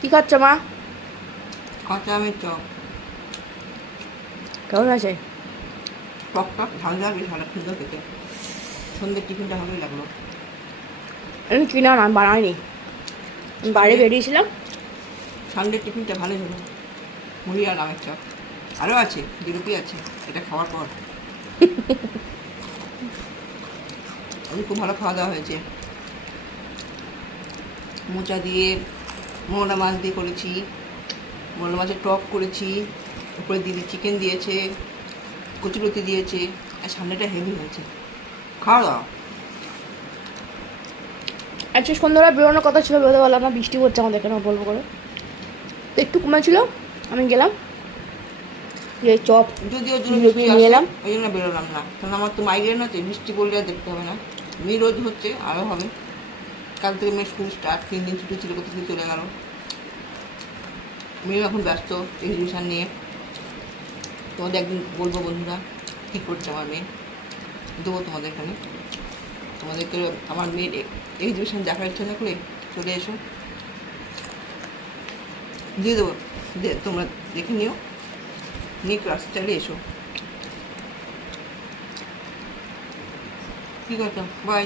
কি খাচ্ছ মা? কাঁচা আমের চপ। কেমন আছে? টক টক ঝাল ঝাল বেশ ভালো সুন্দর খেতে। সন্ধ্যের টিফিনটা ভালোই লাগলো। আমি কিনা না বানাইনি, আমি বাইরে বেরিয়েছিলাম। সন্ধ্যের টিফিনটা ভালোই হলো। মুড়ি আর আমের চপ। আরও আছে, জিলিপি আছে, এটা খাওয়ার পর। আমি খুব ভালো খাওয়া দাওয়া হয়েছে। মোচা দিয়ে মোলা মাছ দিয়ে করেছি, মোলা মাছের টক করেছি, উপরে দিদি চিকেন দিয়েছে, কচুলতি দিয়েছে, আর সামনেটা হেভি হয়েছে। খাওয়া দাওয়া। আজকে সন্ধ্যাবেলা বেরোনোর কথা ছিল, বেরোতে পারলাম না, বৃষ্টি পড়ছে আমাদের এখানে বলবো করে। একটু কমেছিল, আমি গেলাম, যে চপ যদিও জন্য জিলিপি বৃষ্টি নিয়ে আসে, এলাম। ওই জন্য বেরোলাম না। কারণ আমার তো মাইগ্রেন আছে, বৃষ্টি পড়লে আর দেখতে হবে না। রোদ হচ্ছে, আরও হবে। কাল থেকে মেয়ে স্কুল স্টার্ট, 3 দিন ছুটি ছিল, কোথাও চলে গেল। মেয়েও এখন ব্যস্ত এক্সিবিশন নিয়ে। তোমাদের একদিন বলবো বন্ধুরা কী করছে আমার মেয়ে, দেবো তোমাদের এখানে। তোমাদেরকে আমার মেয়ের এক্সিবিশন দেখার ইচ্ছা থাকলে চলে এসো, দিয়ে দেবো। তোমরা দেখে নিও, নিয়ে ক্লাস চালিয়ে এসো। কী করছো? বাই।